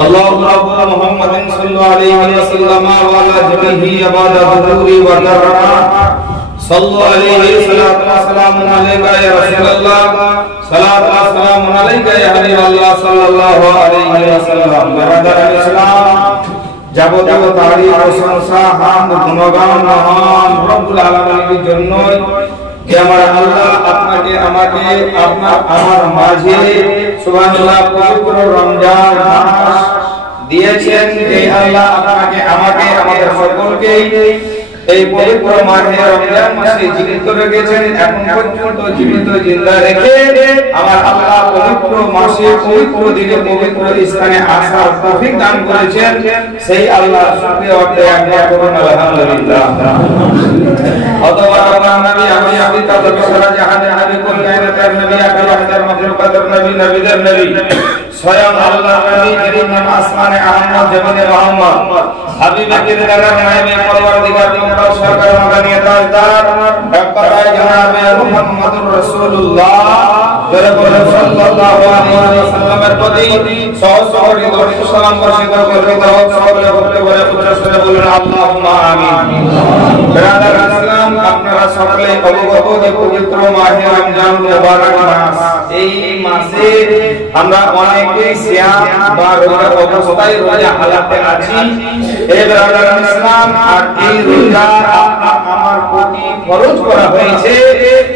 اللهم رب محمد صلى الله عليه وسلم وعلى جميع عباده وكرم صلى عليه صلاة وسلام عليك يا رسول الله صلاة وسلام عليك يا حبيب الله صلى الله عليه وسلم برادر الإسلام যাবতীয় তারিফ প্রশংসা হামদ গুণগান মহান রব্বুল আলামিনের জন্য হে আমার আল্লাহ আপনাকে আমাকে আমার মাঝে সুবহানাল্লাহ পবিত্র রমজান মাস দিয়েছেন হে আল্লাহ আপনাকে আমাকে আমাদের সকলকে এই পবিত্র মাসে রমজান মাসে জীবিত রেখেছেন এখন পর্যন্ত জীবিত জিন্দা রেখে আমার আল্লাহ পবিত্র মাসে পবিত্র দিনে পবিত্র স্থানে আসার তৌফিক দান করেছেন সেই আল্লাহর শুকরিয়া অর্থে একবার করুন আলহামদুলিল্লাহ অথবা আমার নবী আমি তাদের সারা জাহানের নবী কুল কায়নাতের নবী আকাল আহদার মাখলুকাতের নবী নবীদের নবী স্বয়ং আল্লাহর নবী যিনি নাম আসমানে আহমদ জমিনে মুহাম্মদ হাবিবে কিরদার নামে পরওয়ারদিগার মুকদ্দাস সরকার মাদানী তাজদার ডাক্তার জনাবে মুহাম্মদুর রাসূলুল্লাহ সাল্লাল্লাহু আলাইহি ওয়াসাল্লামের প্রতি সহস্র কোটি সালাম বর্ষিত করবে সকলে ভক্তি করে উচ্চস্বরে বলুন আল্লাহুম্মা আমিন। ব্রাদার ইসলাম আপনারা সকলে অবগত যে পবিত্র মাহে রমজান মুবারক মাস এই মাসে আমরা অনেকে সিয়াম বা রোজা অবস্থায় রোজা হালাতে আছি এই ব্রাদার ইসলাম আর এই রোজা আমার প্রতি ফরজ করা হয়েছে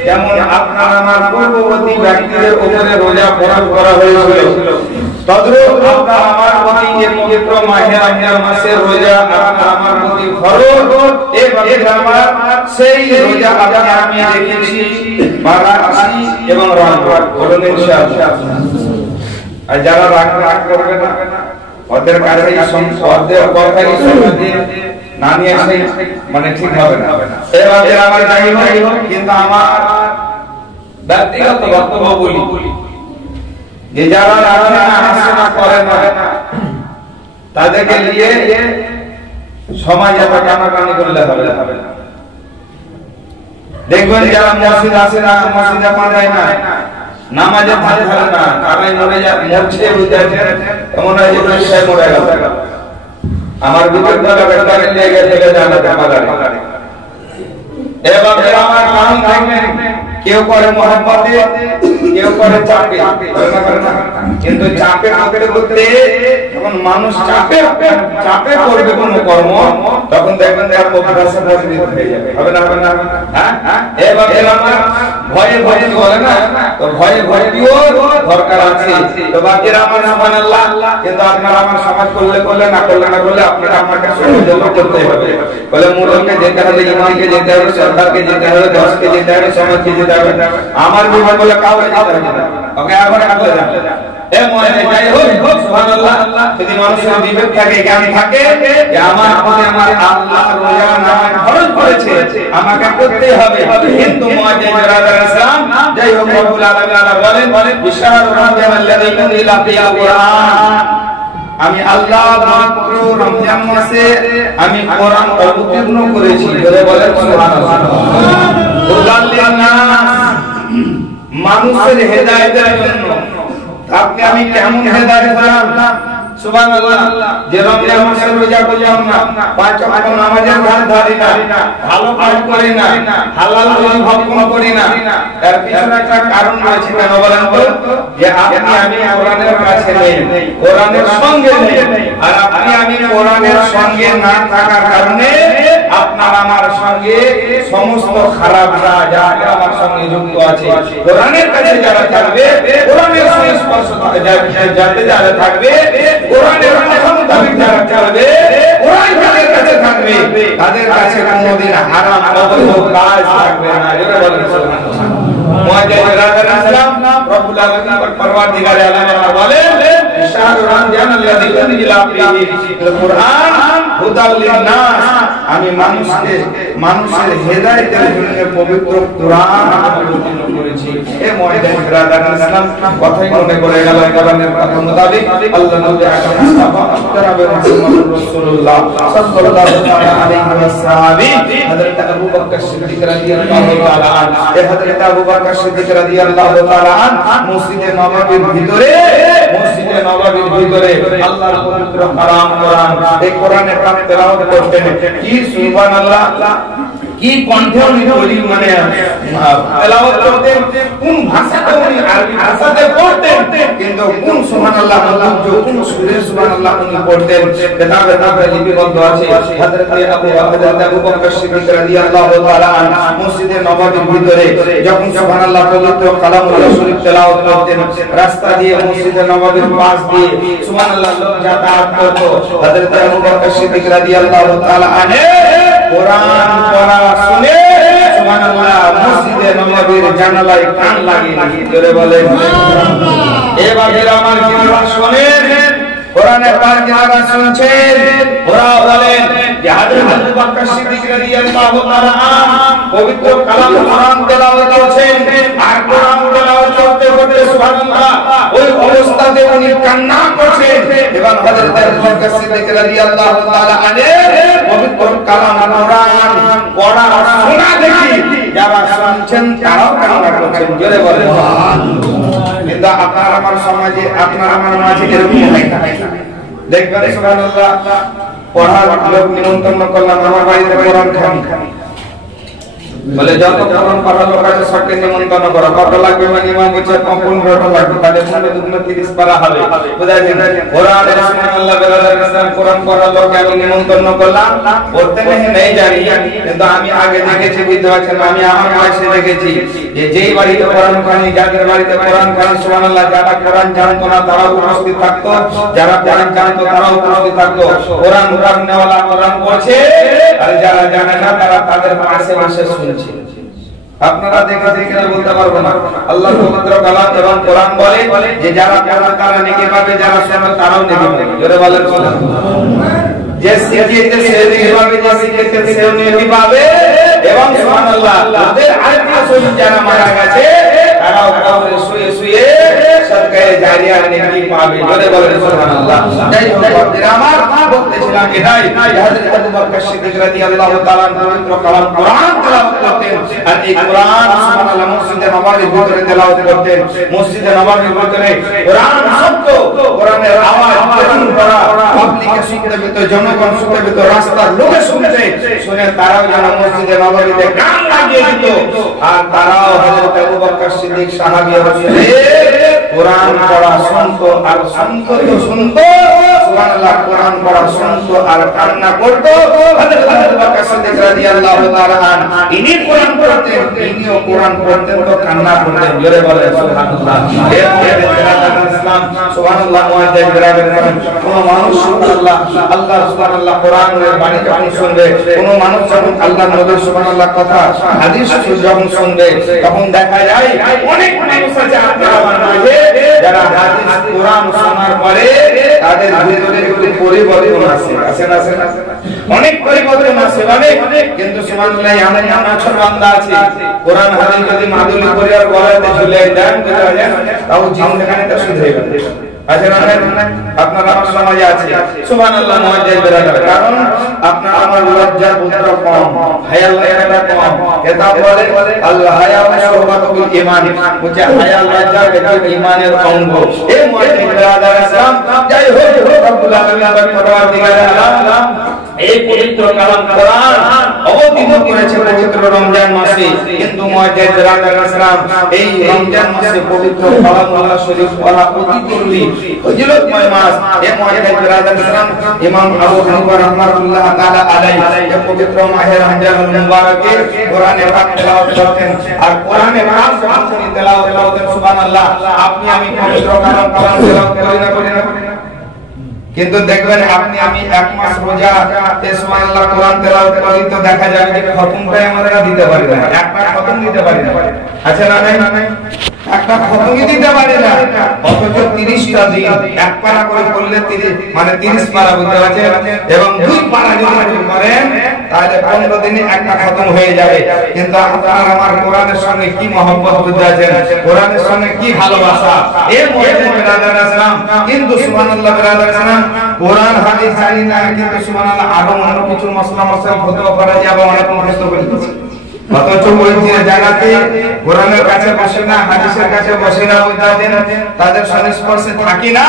যেমন আপনার আমার পূর্ববর্তী ব্যক্তিদের উপরে রোজা ফরজ করা হয়েছিল তদ্রূপ আপনার আমার প্রতি এই পবিত্র মাহে রমজান মাসের রোজা আপনার আমার প্রতি ফরজ এভাবে আমার সেই রোজা আমি রেখেছি বারাকাশি এবং রহমত বলুন ইনশাআল্লাহ। আর যারা রাগ করবে না ওদের কাছে ওদের কথাই শুনতে না নিয়ে আসে মানে ঠিক হবে না এভাবে আমার যাই হোক কিন্তু আমার ব্যক্তিগত বক্তব্য বলি যে যারা আলোচনা করে না তাদেরকে নিয়ে সমাজ এত টানাটানি করলে হবে না। দেখবেন যারা মসজিদ আসে না মসজিদে পাঠায় না নামাজে ভালো থাকে না কারণ মরে মরছে বুঝতে এমন হয় যে ব্যবসায় মরে গেল আমার বিপদ ব্যাপারে নিয়ে গেছে জানাতে পারে এবং আমার কারণ থাকবেন কেউ করে মহব্বতে কেউ করে চাপে কিন্তু চাপে করতে যখন মানুষ চাপে করবে কোন কর্ম তখন দেখবেন তার অভ্যাসে পরিণত হয়ে যাবে হবে না হ্যাঁ এভাবে আমার ভয়ে বলে না তো ভয়ে দিও দরকার আছে তো বাকিরা আমার সুবহানাল্লাহ কিন্তু আপনারা আমার সমাজ করলে না করলে আপনারা আমাকে সহযোগ করতে হবে বলে মুরলকে যেতে হবে ইমামকে যেতে হবে সরকারকে যেতে হবে দেশকে যেতে হবে সমাজকে যেতে হবে আমার বিভাগ বলে কাউকে যেতে হবে ওকে এখন আগে যান এ মনে যাই হোক সুবহানাল্লাহ যদি মানুষের বিবেক থাকে জ্ঞান থাকে যে আমার প্রতি আমার আল্লাহ রোজা নামাজ ফরজ করেছে আমাকে করতে হবে কিন্তু মুআজ্জিজ বিরাদার ইসলাম যাই হোক রব্বুল আলামিন বলেন বিশার রমজান আল্লাযী উনজিলা ফিহিল কুরআন আমি আল্লাহ মাত্র রমজান মাসে আমি কোরআন অবতীর্ণ করেছি বলে সুবহানাল্লাহ হুদাল লিন-নাস মানুষের হেদায়েতের জন্য আপনি আমি কেমন হেদায়েত পেলাম সুবহানাল্লাহ যে রমজান মাসে রোজা করলাম না পাঁচ ওয়াক্ত নামাজের ধার ধারি না ভালো কাজ করি না হালাল রুজি ভক্ষণ করি না এর পিছনে একটা কারণ আছে কেন বলেন তো যে আপনি আমি কোরআনের কাছে নেই কোরআনের সঙ্গে নেই আর আপনি আমি কোরআনের সঙ্গে না থাকার কারণে আপনার আমার সঙ্গে সমস্ত খারাপ যা আমার সঙ্গে যুক্ত আছে কোরআনের কাছে যারা থাকবে কোরআনের সংস্পর্শ যারা থাকবে কোরআনের কথা মোতাবেক যারা চলবে কোরআন যাদের কাছে থাকবে তাদের কাছে কোনোদিন হারাম অবৈধ কাজ থাকবে না এটা বলেন সুবহানাল্লাহ। মুআজ্জিজ বিরাদার ইসলাম রব্বুল আলামিন পরওয়ারদিগার আলম বলেন শাহরু রমজান আল্লাযী উনজিলা ফীহিল কুরআন হুদাল লিন-নাস আমি মানুষের হেদায়েতের জন্য পবিত্র কুরআন অবতীর্ণ করেছি। এ মুআজ্জিজ বিরাদার ইসলাম কথাই মনে করে গেল কোরআনের কথা মোতাবেক আল্লাহ নবী আকরাম মুস্তাফা জনাবে মুহাম্মদুর রাসূলুল্লাহ সাল্লাল্লাহু আলাইহি ওয়াসাল্লাম হযরত আবু বকর সিদ্দিক রাদিয়াল্লাহু তাআলা আনহু হযরত আবু বকর সিদ্দিক রাদিয়াল্লাহু তাআলা আনহু মসজিদে নববীর ভিতরে মসজিদে মসজিদে নববীর ভিতরে আল্লাহর পবিত্র কালাম কোরআন, এই কোরআনে পাক তেলাওয়াত করতেন। কি সুবহানাল্লাহ, কি কণ্ঠে উনি বলি মানে তেলাওয়াত করতেন, কোন ভাষাতে উনি আরবি ভাষাতে পড়তেন, কিন্তু কোন সুবহানাল্লাহ মধুর কোন সুরে সুবহানাল্লাহ উনি পড়তেন কিতাবে তাবে লিপিবদ্ধ আছে। হযরত আবু বকর সিদ্দিক রাদিয়াল্লাহু তাআলা মসজিদে নববীর ভিতরে যখন সুবহানাল্লাহ পবিত্র কালামুল্লাহ শরীফ তেলাওয়াত করতেন, রাস্তা দিয়ে মসজিদে নববীর পাশ দিয়ে সুবহানাল্লাহ লোক যাতায়াত করত। হযরত আবু বকর সিদ্দিক রাদিয়াল্লাহু তাআলা কোরআন পড়া শুনে সুবহানাল্লাহ মসজিদে নববীর জানালায় কান লাগিয়ে জোরে বলেন সুবহানাল্লাহ। এবার আমার যারা শুনেন কোরআনের পাক যারা শুনছেন ওরা বলেন যে হযরত আবু বকর সিদ্দিক রাদিয়াল্লাহু তাআলা পবিত্র কালাম কোরআন তেলাওয়াত করছেন, আর কোরআন তেলাওয়াত করতে করতে সুবহানাল্লাহ ওই অবস্থাতে উনি কান্না করছেন। এবার হযরত আবু বকর সিদ্দিক রাদিয়াল্লাহু তাআলা পবিত্র কালাম কোরআন পড়া শোনা দেখি যারা শুনছেন তারাও কান্না করছেন জোরে বলেন সুবহানাল্লাহ। কিন্তু আপনার আমার সমাজে আপনার আমার মাঝে এরকম হয় না, দেখবেন সুবহানাল্লাহ পড়ার লোক নিমন্ত্রণ করলাম আমার বাড়িতে কোরআন খানি বলে যত কোরআন পড়ার লোক আছে সবকে নিমন্ত্রণ করো, কত লাগবে মানে ইমাম বলছে 15টা লাগবে, তাহলে 30 পারা হবে বুঝাইছেন। কোরআন সুবহানাল্লাহ বেলালের ইসলাম কোরআন পড়ার লোককে আমি নিমন্ত্রণ করলাম, পড়তে নেই জানি, কিন্তু আমি আগে দেখেছি বুঝতে পারছেন, আমি আমার মাসে দেখেছি যে যেই বাড়িতে কোরআন খানি, যাদের বাড়িতে কোরআন খানি সুবহানাল্লাহ যারা কোরআন জানতো না তারাও উপস্থিত থাকতো, যারা কোরআন জানতো তারাও উপস্থিত থাকতো। কোরআন নেওয়ালা কোরআন পড়ছে, আর যারা জানে না তারা তাদের পাশে পাশে শুনছে। আপনারা দেখে দেখে বলতে পারবো না, আল্লাহর পবিত্র কালাম এবং কোরআন বলে যে যারা পড়ে তারা নেকি পাবে, যারা শোনে তারাও নেকি পাবে জোরে বলেন সুবহানাল্লাহ। যে শিখেছে সে নেকি পাবে, যে শিখেছে সে নেকি পাবে, এবং সুবহানাল্লাহ ওদের আত্মীয় স্বজন যারা মারা গেছে তারাও কবরে শুয়ে শুয়ে সদকায়ে জারিয়া নেকি পাবে জোরে বলেন সুবহানাল্লাহ। যাই হোক আমার বলতেছিলাম এটাই, হযরত আবু বকর সিদ্দিক রাদিয়াল্লাহু তাআলা পবিত্র কালাম কোরআন তেলাওয়াত করতেন, আর এই কোরআন সুবহানাল্লাহ মসজিদে নববীর ভিতরে তেলাওয়াত করতেন। মসজিদে নববীর ভিতরে কোরআন শব্দ, কোরআনের আওয়াজ যখন করা পাবলিকে শুনতে পেত, জনগণ শুনতে পেত, রাস্তার লোকে শুনতে শুনে তারাও যেন মসজিদে নববীতে গান লাগিয়ে দিত, আর তারাও হযরত আবু বকর সিদ্দিক সাহাবী রাসূলের কোরআন পড়া শুনতো, আর শুনতো সুবহানাল্লাহ কোরআন পড়া শুনতো আর কান্না করতো। হযরত আবু বকর সিদ্দিক রাদিয়াল্লাহু তাআলা ইনি কোরআন পড়তেন, ইনিও কোরআন পড়তেন তো কান্না করতেন জোরে বলেন সুবহানাল্লাহ। ইসলাম সুবহানাল্লাহ মুআজ্জাজ বিরাদার কোন মানুষ সুবহানাল্লাহ আল্লাহ সুবহানাল্লাহ কোরআনের বাণী যখন শুনবে, কোন মানুষ যখন আল্লাহর নবী সুবহানাল্লাহ কথা হাদিস যখন শুনবে, তখন দেখা যায় অনেক মানুষ আছে আপনার মাঝে যারা হাদিস কোরআন শোনার পরে তাদের ভিতরে একটু পরিবর্তন আছে অনেক পরিবর্তন আছে অনেক, কিন্তু সুবহানাল্লাহ এমন আছর বান্দা আছে কোরআন হাদিস যদি মাদুলি করে আর গলাতে ঝুলে দেন তাও জীবনখানেটা শুধরে যাবে। আচ্ছা না আপনারা আমার সমাজে আছে সুবহানাল্লাহ মুআজ্জাজ বিরাদার, কারণ আপনার আমার লজ্জা পুত্র কম, হায়া লজ্জা কম। এটা বলে আল্লাহ হায়া ওয়া শুরবাতুল ঈমান, বুঝে হায়া লজ্জা এটা ঈমানের অঙ্গ। এই মুআজ্জাজ বিরাদার ইসলাম যাই হোক রব্বুল আলামিন পরওয়ারদিগার আলম এই পবিত্র কালাম কোরআন অবতীর্ণ করেছে পবিত্র রমজান মাসে, কিন্তু মুআজ্জাজ বিরাদার ইসলাম এই রমজান মাসে পবিত্র কালামুল্লাহ শরীফ পড়া অতি জরুরি ফজিলতময় মাস। এই মুআজ্জাজ বিরাদার ইসলাম ইমাম আবু হানিফা রাহমাতুল্লাহ তাআলা আলাইহি এই পবিত্র মাহে রমজানুল মুবারকে কোরআনে পাক তেলাওয়াত করতেন, আর কোরআনে পাক যখন তিনি তেলাওয়াত করতেন সুবহানাল্লাহ আপনি আমি পবিত্র কালাম তেলাওয়াত করি না, কিন্তু দেখবেন আপনি আমি এক মাস রোজা সুবহানাল্লাহ কোরআন তেলাওয়াত করি তো দেখা যাবে যে খতমটাই আমরা দিতে পারি না, একটা খতম দিতে পারি না। আচ্ছা না নাই একটা খতমই দিতে পারি না, অথচ 30টা দিন এক পারা করে পড়লে 30 পারা বুঝতে পারছেন, এবং 2 পারা যদি করেন তাহলে 15 দিনে একটা খতম হয়ে যাবে। কিন্তু আপনার আমার কোরআনের সঙ্গে কি মহব্বত বুঝতে আছেন, কোরআনের সঙ্গে কি ভালোবাসা। এই মুআজ্জাজ বিরাদার ইসলাম কিন্তু সুবহানাল্লাহ বিরাদার ইসলাম কোরআন হাদিস জানি না, কিন্তু সুবহানাল্লাহ আরো অন্য কিছু মশলা মশলা ফতোয়া করা যাবে অনেক মুখস্থ করে দিচ্ছে। অথচ ওই যে জায়গাতে কোরআনের কাছে বসে না, হাদিসের কাছে বসে না, ওই তাদের সংস্পর্শে থাকি না,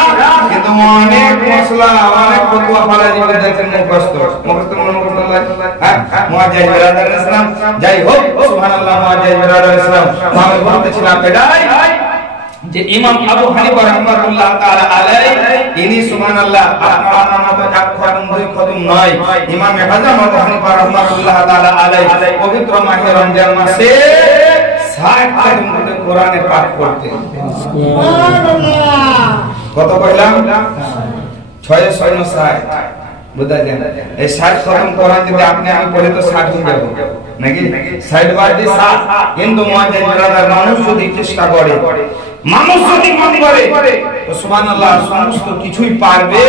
কিন্তু অনেক মশলা অনেক ফতোয়া ফারাজি করে দেখেন মুখস্থ মুআজ্জাজ বিরাদার ইসলাম। যাই হোক, সুবহানাল্লাহ, মুআজ্জাজ বিরাদার ইসলাম। আমি বলতেছিলাম এটাই যে ইমাম আবু হানিফা রাহমাতুল্লাহ তাআলা আলাইহি ইনি সুবহানাল্লাহ আপনার মত এক খতম দুই খতম নয়, ইমাম আযম আবু হানিফা রাহমাতুল্লাহ তাআলা আলাইহি পবিত্র মাহে রমজান মাসে 60 খতম করে কোরআনে পাঠ করতেন। সুবহানাল্লাহ। কত কইলাম? 660 বুঝাছেন? এই 60 খতম কোরআন যদি আপনি আমি পড়ে তো 60 হয়ে যাব নাকি? 60 বার দিয়ে 60। কিন্তু মুআজ্জাজ বিরাদার মানুষ যদি চেষ্টা করে, মানুষ যদি মন করে তো সুবহানাল্লাহ সমস্ত কিছুই পারবে।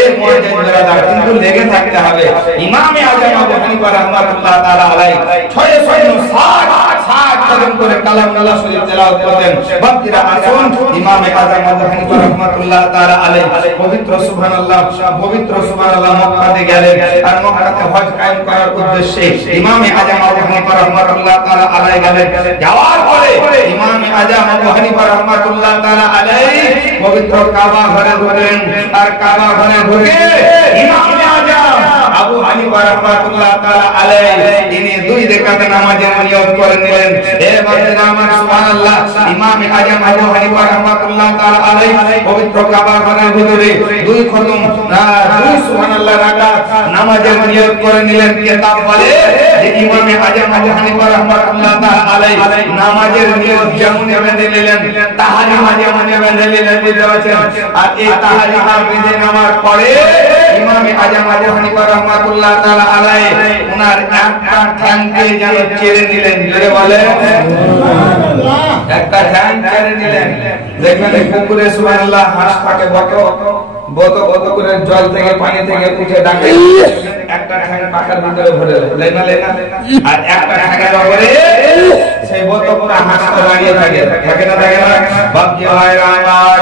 এর মুআজ্জাজ বিরাদার কিন্তু লেগে থাকতে হবে। ইমামে আযম আবু হানিফা রাহমাতুল্লাহ তাআলা আলাইহি 660 কদম করে কালামুল্লাহ শরীফ তেলাওয়াত করতেন। বাকিরা আসুন ইমামে আযম আবু হানিফা রাহমাতুল্লাহ তাআলা আলাইহি পবিত্র সুবহানাল্লাহ মক্কাতে গেলেন, আর মক্কাতে হজ কায়েম করার উদ্দেশ্যে ইমামে আযম আবু হানিফা রাহমাতুল্লাহ তাআলা আলাইহি গেলেন। যাওয়ার পরে ইমামে আযম আবু হানিফা রাহমাতুল্লাহ তাআলা আলাইহি পবিত্র কাবা ঘরে ঢুকলেন, আর কাবা ঘরে ঢুকে ইমামে আযম আবু হানিফা রাহমাতুল্লাহ তাআলা আলাইহি তিনি 2 রাকাত নামাজের নিয়ত করে নিলেন। এ বান্দারা আমার সুবহানাল্লাহ, ইমামে আযম আবু হানিফা রাহমাতুল্লাহ তাআলা আলাইহি পবিত্র কাবা ঘরের ভিতরে 2 খতম 2 সুবহানাল্লাহ রাকাত নামাজের নিয়ত করে নিলেন। কিতাব বলে যে ইমামে আযম আবু হানিফা রাহমাতুল্লাহ তাআলা আলাইহি নামাজের নিয়ত যেমন বেঁধে নিলেন, তাহরিমা যেমন বেঁধে নিলেন, বুঝতে পারছেন? আর এই তাহরিমা বেঁধে নামার পরে ইমামে আযম আবু হানিফা রাহমাতুল্লাহ তাআলা আলাইহি ওনার একটা ঠ্যাংকে যেন ছেড়ে নিলেন। জোরে বলেন সুবহানাল্লাহ। একটা ঠ্যাং ছেড়ে নিলেন। দেখবেন পুকুরে সুবহানাল্লাহ হাঁস থাকে, বত করে জল থেকে পানি থেকে উঠে ডাকে, একটা ঠ্যাং পাখার ভিতরে ভরে লেনা আর একটা ঠ্যাঙের উপরে সেই বত পুরো হাঁসটা দাঁড়িয়ে থাকে না বাপজি ভাইরা আমার,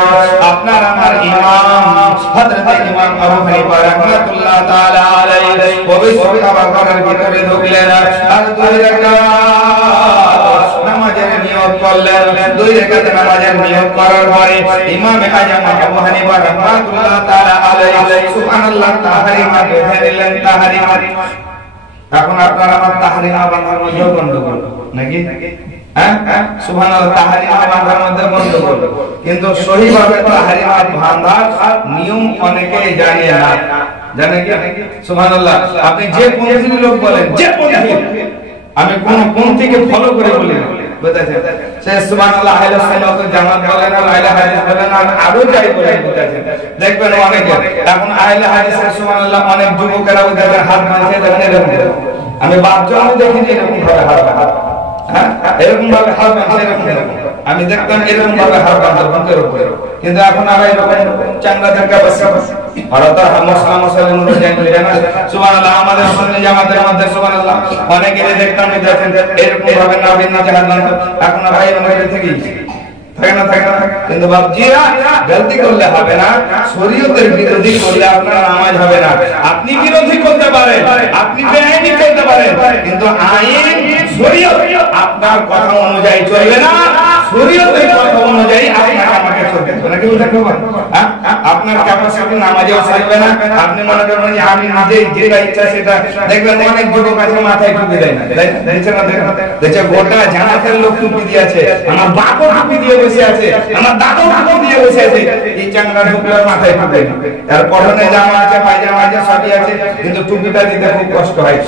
আপনার আমার ইমাম হযরত ইমাম আবু হানিফা রাহমাতুল্লাহ তাআলা আলাইহি পবিত্র কাবা ঘরের ভিতরে ঢুকলেন, আর 2 রাকাত নামাজের নিয়ত করলেন। 2 রাকাত নামাজের নিয়ত করার পরে ইমামে আযম আবু হানিফা রাহমাতুল্লাহ তাআলা আলাইহি সুবহানাল্লাহ তাহরিমা বেঁধে নিলেন। তাহরিমা এখন আপনার আমার তাহরিমা বাঁধার মধ্যে গন্ডগোল নাকি? সুবহানাল্লাহ, তাহরিমা বাঁধার মধ্যে গন্ডগোল, কিন্তু সহিভাবে তাহরিমা বাঁধার নিয়ম অনেকেই জানে না। জানেন কি? সুবহানাল্লাহ, আপনি যে পন্থী লোক বলেন, যে পন্থী, আমি কোন পন্থীকে ফলো করে বলি না, বুঝাছেন? সে সুবহানাল্লাহ আহলে সুন্নাত ওয়াল জামাত বলেন, আহলে হাদিস বলেন, আর আরো যাই বলেন, বুঝাছেন? দেখবেন অনেকে এখন আহলে হাদিসের সুবহানাল্লাহ অনেক যুবকেরা ওদের হাত বাঁধে দেখেন এরকম। আমি বাপজানও দেখিনি এরকম ভাবে হাত বাঁধে, এরকম ভাবে হাত বাঁধে, এরকম আমি দেখতাম এরকম ভাবে হাত বাঁধে বুকের উপরে। কিন্তু এখন আর এরকম চাঙ্গা চাঙ্গা বসে ওরা তো মশলা অনুযায়ী জানা। সুবহানাল্লাহ, আমাদের সুন্নি জামাতের মধ্যে সুবহানাল্লাহ অনেকেরই দেখতাম দেখেন এরকম ভাবে নাভির নিচে হাত বাঁধে। এখন আর ভাই আমাদের থেকে থাকে না। কিন্তু বাপজিরা গলতি করলে হবে না, শরীয়তের বিরোধী করলে আপনার নামাজ হবে না। আপনি বিরোধী করতে পারেন, আপনি বেআইনি করতে পারেন, কিন্তু আইন শরীয়ত আপনার কথা অনুযায়ী চলবে না, শরীয়তের কথা অনুযায়ী আপনাকে আমাকে চলতে হবে। নাকি বুঝতে পারবেন? আপনার ক্যাপাসিটি নামাজেও চলবে না। আপনি মনে করবেন যে আমি নিজেই যেটা ইচ্ছা সেটা, দেখবেন অনেক যুবক আছে মাথায় টুপি দেয় না, দেখছে গোটা জামাতের লোক টুপি দিয়েছে, আমার বাপও টুপি দিয়ে বসে আছে, আমার দাদাও টুপি দিয়ে বসে আছে, এই চাঙ্গা টুপির মাথায় টুপি না। তার পরনে জামা আছে, পায়জামা আছে, সবই আছে, কিন্তু টুপিটা দিতে খুব কষ্ট হয়।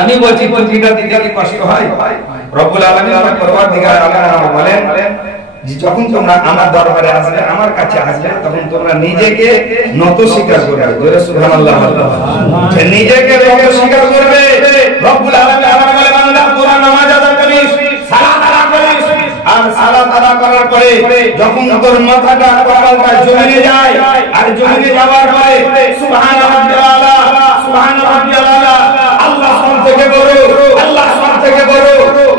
আমি বলছি টুপিটা দিতে কি কষ্ট হয়? রব্বুল আলামিন আমার পরওয়ারদিগার আল্লাহ বলেন যখন তোমরা আমার দরবারে আসবে, আমার কাছে আসবে, তখন তোমরা নিজেকে নত স্বীকার করবে। জোরে সুবহানাল্লাহ। যে নিজেকে নত স্বীকার করবে, রব্বুল আলামিন আমাকে বলে বান্দা তোরা নামাজ আদা করিস, সালাত আদা করিস, আর সালাত আদা করার পরে যখন তোর মাথাটা কপালটা জমিনে যায়, আর জমিনে যাওয়ার পরে সুবহান রাব্বিল আলা, সুবহান রাব্বিল আলা, আল্লাহ সব থেকে বড়, আল্লাহ সব থেকে বড়,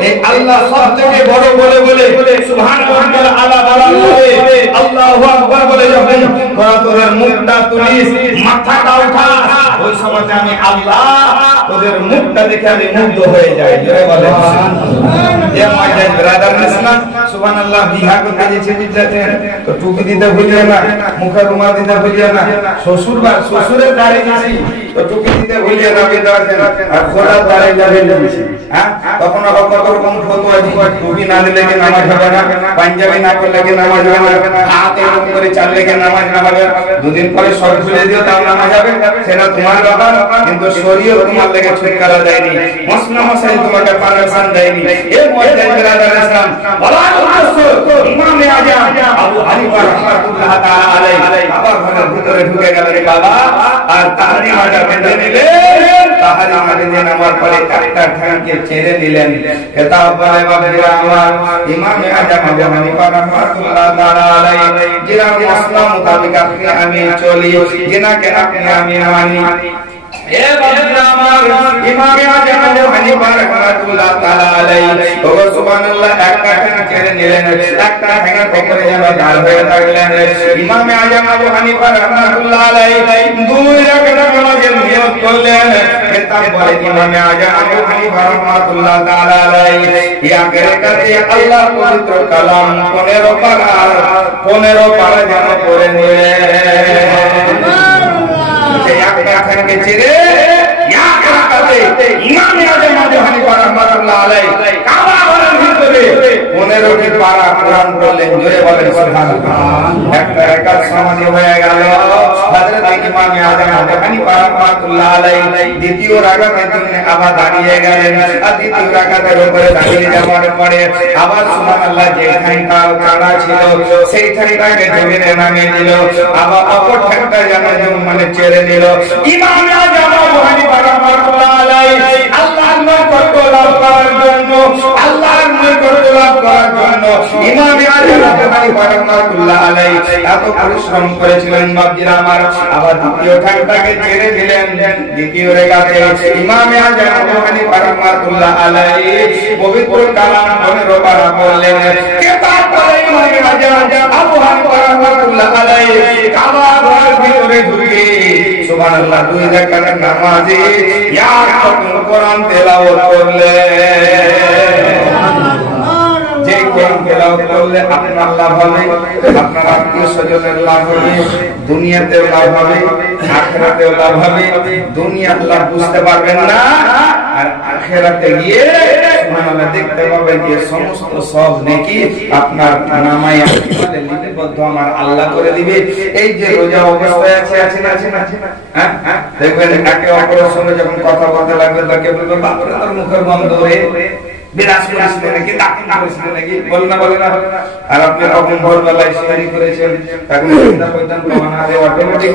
এই আল্লাহ সব থেকে বড় বলে সুবহান রাব্বিল আলা বলার পরে আল্লাহু আকবার বলে যখন তোরা তোর মুখটা তুলিস, মাথাটা উঠাস, ওই সময় আমি আল্লাহ ওদের মুখটা দেখে আমি মুগ্ধ হয়ে যাই। জোরে বলে যে মাঝে ব্রাদার ইসলাম সুবহানাল্লাহ বিবাহ করতে যেছে বিদ্যাতে তো টুপি দিতে ভুলিয়ে না, মুখে রুমাল দিতে ভুলিয়ে না, শ্বশুরের দাঁড়ে গেছি তো টুপি দিতে ভুলিয়ে না বিদ্যাতে, আর খোলা দাঁড়ে যাবে হ্যাঁ তখন আবার কত রকম ফতোয়া দি, টুপি না দিলে কি নামাজ হবে না, পাঞ্জাবি না করলে কি নামাজ হবে না, হাত এরকম করে চাললে কি নামাজ না হবে, দুদিন পরে সব খুলে দিও তাও নামাজ হবে, সেটা তোমার ব্যাপার, কিন্তু শরীয়ত তোমার লেগে ছুটকারা দেয়নি, মুসলিম মশাই তোমাকে পারমিশন দেয়নি। এই মুআজ্জিন বিরাদার ইসলাম বলা ইমাম আজম আবু হানিফা রাহমাতুল্লাহ তাআলা আলাইহি আবার ঘরের ভিতরে ঢুকে গেলেন বাবা, আর তাহরিমাটা বেঁধে নিলেন, তাহরিমা বেঁধে নেওয়ার পরে একটা ঠ্যাংকে ছেড়ে নিলেন। খেতাব বলে বাবা আমার ইমাম আজম আবু হানিফা রাহমাতুল্লাহ তাআলা আলাইহি যিনার মাসলা মোতাবেক আপনি আমি চলি, যিনাকে আপনি আমি মানি, এ বাবা আমার ইমাম আজম আবু হানিফা রাহমাতুল্লাহ তাআলা আলাইহি ওগো সুবহানাল্লাহ একটা ঠ্যাং ছেড়ে নিলেন, একটা ঠ্যাঙের উপরে যেন দাঁড় হয়ে থাকলেন। ইমাম আজম আবু হানিফা রাহমাতুল্লাহ আলাইহি দুই রাকাত নামাজের নিয়ত করলেন। খেতাব বলে ইমাম আজম আবু হানিফা রাহমাতুল্লাহ তাআলা আলাইহি ইয়া রাকাতে আল্লাহর পবিত্র কালাম 15 পারা যেন পড়ে নিলেন। যে একটা ঠ্যাংকে ছেড়ে এক রাকাতে ইমাম আজম আবু হানিফা রাহমাতুল্লাহ আলাইহি কাবা ঘরের ভিতরে 15টি পারা কোরআন পড়লেন। জোরে বলেন সুবহানাল্লাহ। একটা রাকাত সমাধি হয়ে গেল। হযরত ইমাম আজম আবু হানিফা রাহমাতুল্লাহ আলাইহি দ্বিতীয় রাকাতে তিনি আবার দাঁড়িয়ে গেলেন, আর দ্বিতীয় রাকাতের উপরে দাঁড়িয়ে যাওয়ার পরে আবার সুবহানাল্লাহ যেখানটা কানা ছিল সেই ঠাইটাকে জমিনে নামিয়ে দিল, আবার অপর ঠাইটা যেন মানে ছেড়ে দিল। ইমাম আজম আবু হানিফা রাহমাতুল্লাহ আলাইহি আল্লাহর নৈকট্য লাভ করার জন্য, আল্লাহর নৈকট্য লাভ করার জন্য ইমাম আজম আবু হানিফা রাহমাতুল্লাহ আলাইহি এত পরিশ্রম করেছিলেন। বাপজিরা আমার আবার দ্বিতীয় ঠাইটাকে ছেড়ে দিলেন। দ্বিতীয় রাকাতে ইমাম আজম আবু হানিফা রাহমাতুল্লাহ আলাইহি পবিত্র কালাম 15 পারা পড়লেন। কিতাব পড়ে ইমাম আজম আবু হানিফা রাহমাতুল্লাহ আলাইহি কাবা ঘরের ভিতরে ঢুকে সুবহানাল্লাহ দুই রাকাতের নামাজে এক খতম কোরআন তেলাওয়াত করলেন। যে কোরআন তেলাওয়াত করলে আপনার লাভ হবে, আপনার আত্মীয় স্বজনের লাভ হবে, দুনিয়াতেও লাভ হবে, আখিরাতেও লাভ হবে। দুনিয়ার লাভ বুঝতে পারবেন না, আর আখিরাতে গিয়ে সুবহানাল্লাহ দেখতে পাবেন যে সমস্ত সব নেকি আপনার নামায় আখিরাতে লিপিবদ্ধ আমার আল্লাহ করে দিবে। এই যে রোজা অবস্থায় আছে হ্যাঁ দেখবেন একে অপরের সঙ্গে যখন কথা বলতে লাগবে তাকে বলবেন বাপরে তোর মুখের গন্ধ রে বিরাজ করেছিল নাকি, দাকিন করেছিল নাকি, বল না বলে না। আর আপনি তখন ভোরবেলায় সিহারি করেছেন, তখন চিন্তা করতেন প্রমাণ আছে অটোমেটিক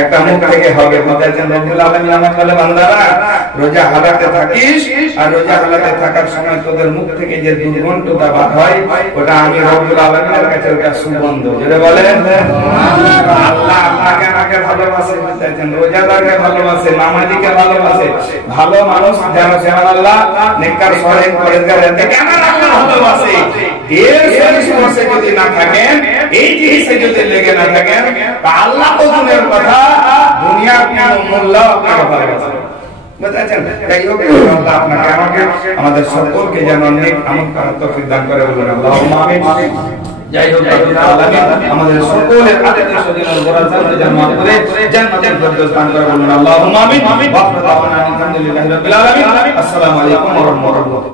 একটা মুখ থেকে হবে। বলতেছেন রব্বুল আলামিন আমার বলে বান্দারা রোজা হালাতে থাকিস, আর রোজা হালাতে থাকার সময় তোদের মুখ থেকে যে দুর্গন্ধটা বার হয় ওটা আমি রব্বুল আলামিনের কাছে ওটা সুগন্ধ। জোরে বলেন আল্লাহ আপনাকে আমাকে ভালোবাসে, বলতেছেন রোজাদারকে ভালোবাসে, নামাজীকে ভালোবাসে। ভালো মানুষ যারা সুবহানাল্লাহ নেককার সরেন ভালোবাসে। যদি না থাকেন, এই জিনিসে যদি লেগে না থাকেন, আল্লাহ তো দূরের কথা দুনিয়ার কোনো মূল্য আপনাকে ভালোবাসে। আমাদের সকলকে যেন নেক আমল করার তৌফিক দান করে বলুন আল্লাহুম্মা আমিন। যাই হোক আমাদের সকলের আত্মীয় স্বজনের বরাবর যেন মাফ করে জান্নাতের ফেরদৌস দান করে বলুন আল্লাহুম্মা আমিন। ওয়া আলহামদুলিল্লাহি রাব্বিল আলামিন। আসসালামু আলাইকুম ওয়া রাহমাতুল্লাহ।